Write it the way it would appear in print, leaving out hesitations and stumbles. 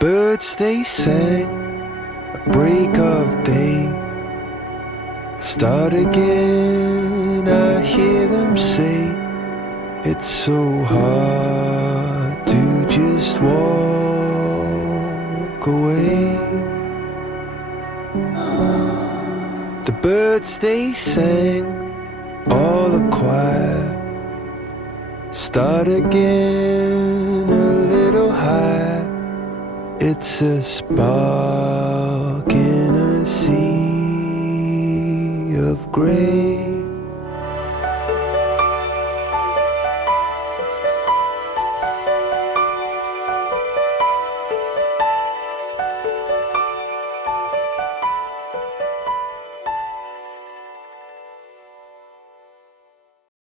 birds they sang at break of day. Start again, I hear them say, it's so hard to just walk away. The birds they sang, all a choir. Start again, a little higher. It's a spark in a sea of grey.